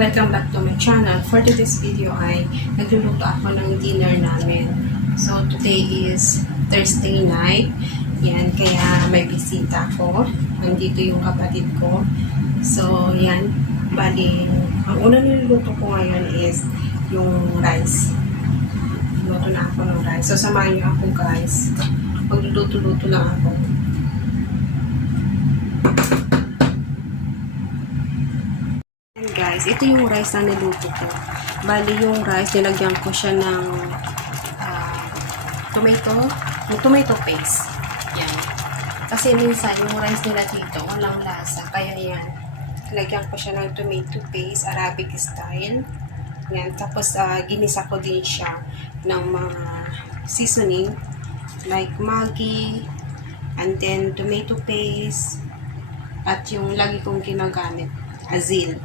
Welcome back to my channel. For today's video ay nagluluto ako ng dinner namin. So today is Thursday night. Yan, kaya may bisita ko. Nandito yung kapatid ko. So yan, bali, ang unang niluluto ko ngayon is yung rice. Luto na ako ng rice. So samahan niyo ako guys. Magluluto-luto lang ako. Guys, ito yung rice na niluto ko. Bali yung rice, nilagyan ko siya ng tomato paste. Yan. Kasi minsan yung rice nila dito, walang lasa. Kaya yan, nilagyan ko siya ng tomato paste, Arabic style. Yan. Tapos ginisa ko din siya ng mga seasoning like Maggi, and then tomato paste, at yung lagi kong ginagamit, asin.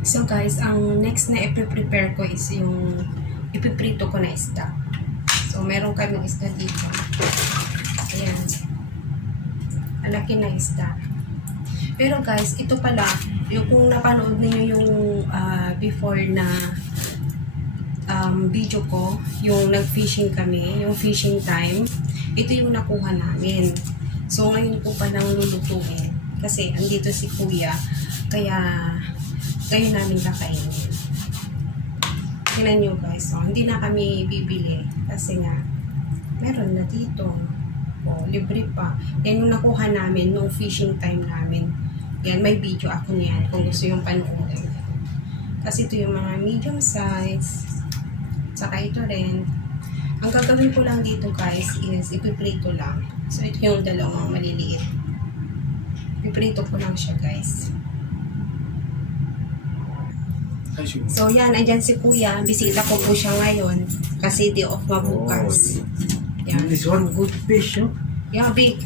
So guys, ang next na ipiprepare ko is yung ipiprito ko na isda. So meron kaming isda dito. Ayan. Alaki na isda. Pero guys, ito pala, yung kung napanood niyo yung before na video ko, yung nag-fishing kami, yung fishing time, ito yung nakuha namin. So ngayon po palang lulutuin. Kasi andito si kuya, kaya kayo namin kakainin. Tingnan nyo guys, hindi na kami bibili kasi nga meron na dito. Libre pa. Yan yung nakuha namin nung fishing time namin. Yan, may video ako niyan kung gusto yung panoorin. Kasi ito yung mga medium size. Saka ito rin. Ang gagawin ko lang dito guys is ipiprito lang. So ito yung dalawang maliliit. Ipiprito ko lang siya guys. So yan, andyan si kuya. Bisita ko po siya ngayon kasi day off mabukas. Yan. This one good fish, no? Yeah, big.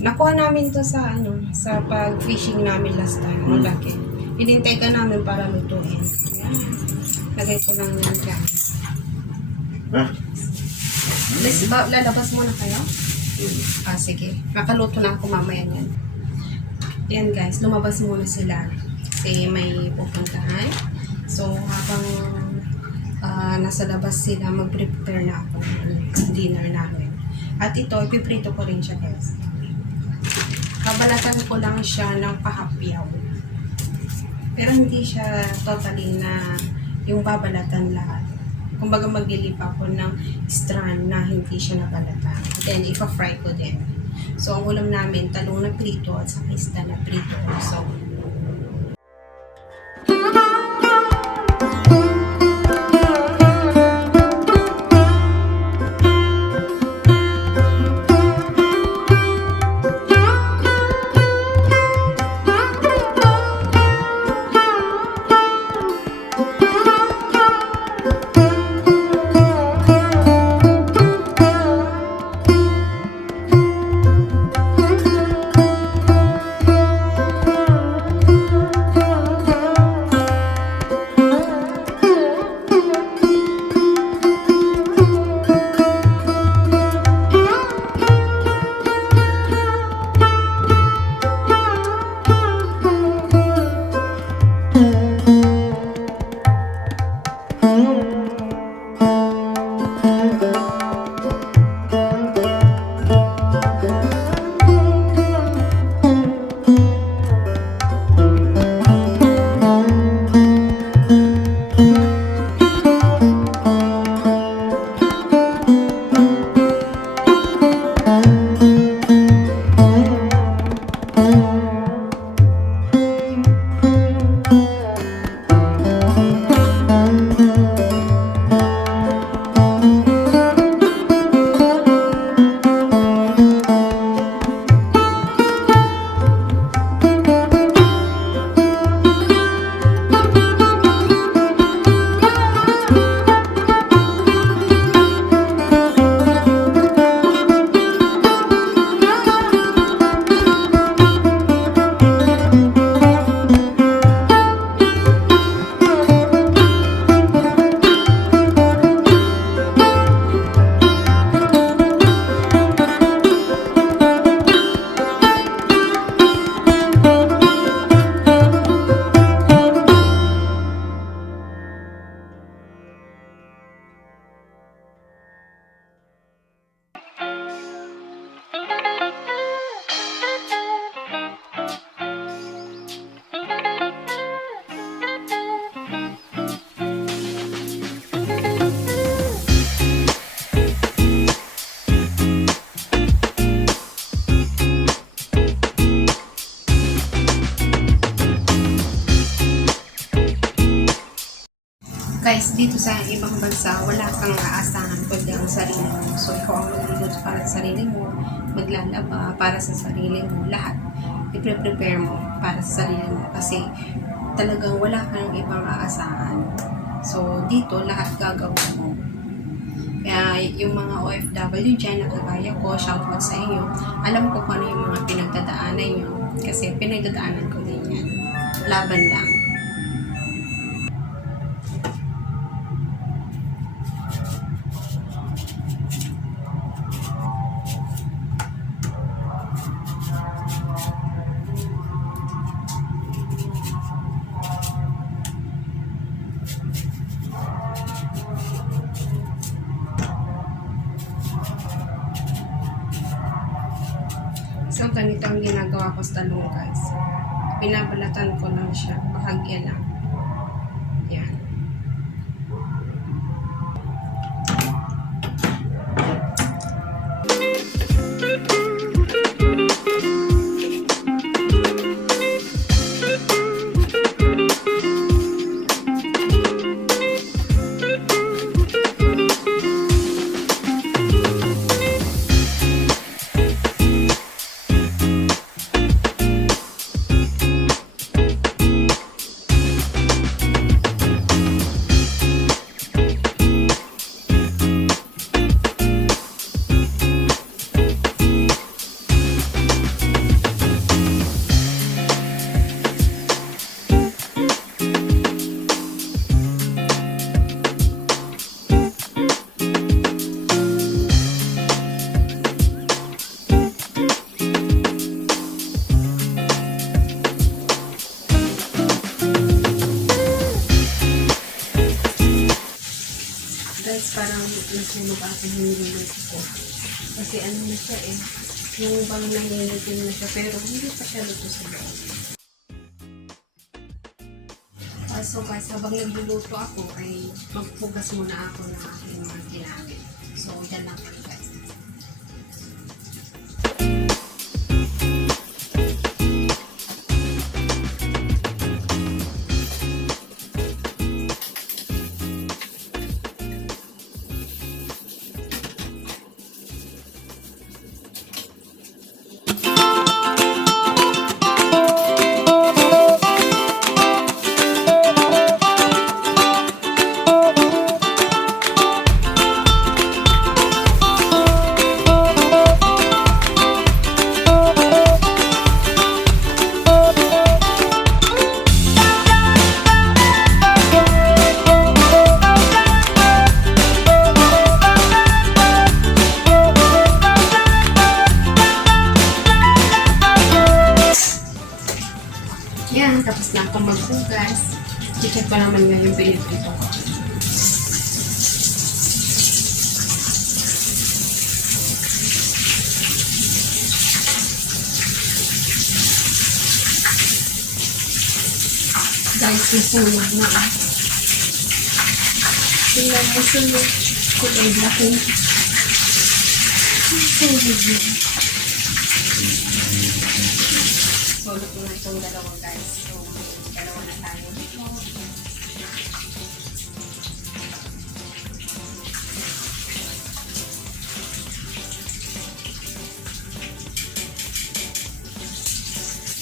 Nakuha namin to sa sa pag-fishing namin last time. Malaki. Hinintay ka namin para lutuin. Yan. Lagay ko lang yan dyan. Lalabas muna kayo? Sige. Makaluto na ako mamaya yan. Yan guys, lumabas muna sila. Kasi may pupuntahan. So, habang nasa labas sila, mag-prepare na ako ng dinner namin. At ito, ipiprito ko rin siya guys. Kabalatan ko lang siya ng pahapyaw. Pero hindi siya totally na yung babalatan lahat. Kumbaga maglilip ako ng strand na hindi siya nabalatan. Then, ipa-fry ko din. So, ang ulam namin, talong na prito at saka isda na prito. So, isa, wala kang aasahan kundi ang sarili mo. So, ikaw ang magluluto para sa sarili mo, maglalaba para sa sarili mo, lahat. I-prepare mo para sa sarili mo kasi talagang wala kang ibang aasahan. So, dito, lahat gagawin mo. Kaya, yung mga OFW dyan, nakagaya ko, shoutout sa inyo, alam ko kung ano yung mga pinagdadaanan nyo kasi pinagdadaanan ko din yan. Laban lang. So, ganito ang ginagawa ko sa talong, guys. Pinabalatan ko lang siya. Bahagya lang. Yan. Guys, parang nasunog aking niluluto ko. Kasi ano na siya eh, yung bang nangyayagin na siya, pero hindi pa siya luto sa loob. So guys, habang nagluluto ako, ay magpugas muna ako ng aking mga ginamit. So, yan lang guys. Yan, tapos na akong maghugas. I-check pa naman nga yung piniprito ko. Guys, susunod na. Tingnan mo, sunod. Kulay laki. Sunod na. So, luto na itong dalawa, guys. So, dalawa na tayo dito.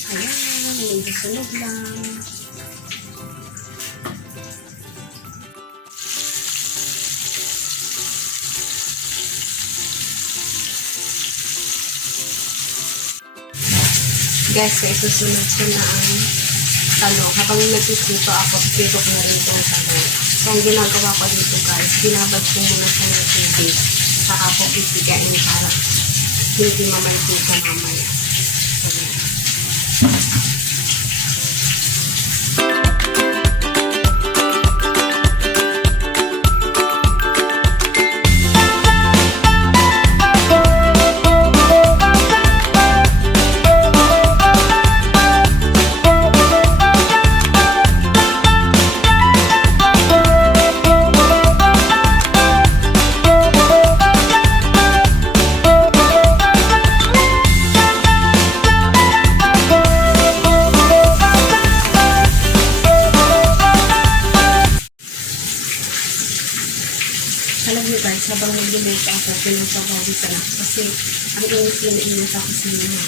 Ayan, medyo sunog lang. Guys, kaya susunod ko na ang talong. Habang nagtitito ako, prito ko na rin itong talong. So, ang ginagawa ko dito guys, binabad ko muna sa ng tubig. Saka ko pipigain para hindi mamalito sa mamaya. So, yan. ako, pinagpapawisan ako kasi ang init ako sa mga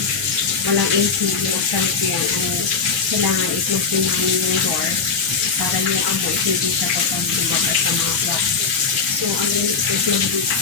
walang AC, buksan ko yan ay kailangan i-close namin yung door para yung amoy hindi siya total lumabas sa mga plastic. So, ang init ko dito.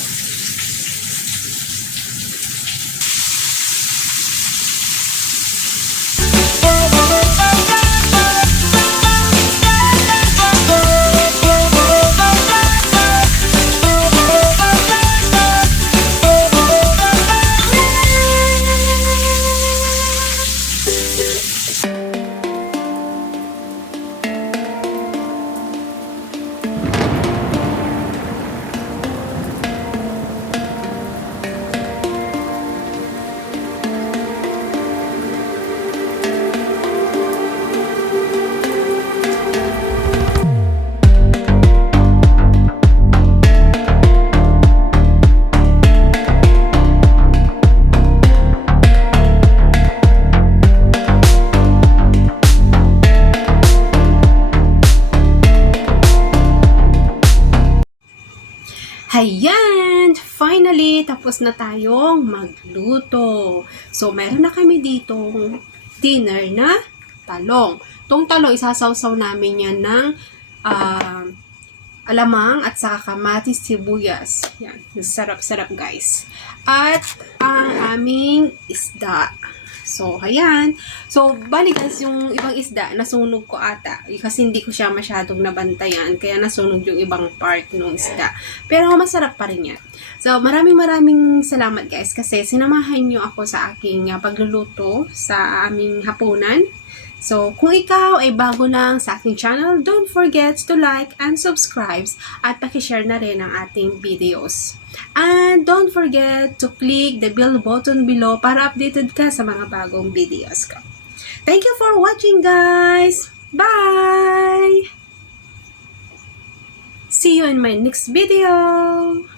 Ayan! Finally, tapos na tayong magluto. So, meron na kami ditong dinner na talong. Itong talong, isasawsaw namin yan ng alamang at saka kamatis, sibuyas. Yan. Sarap-sarap, guys. At ang aming isda. So, ayan. So, bali guys, yung ibang isda, nasunog ko ata. Kasi hindi ko siya masyadong nabantayan. Kaya nasunog yung ibang part ng isda. Pero masarap pa rin yan. So, maraming salamat guys. Kasi sinamahan nyo ako sa aking pagluluto sa aming hapunan. So, kung ikaw ay bago lang sa aking channel, don't forget to like and subscribe at pakishare na rin ang ating videos. And don't forget to click the bell button below para updated ka sa mga bagong videos ko. Thank you for watching, guys! Bye! See you in my next video!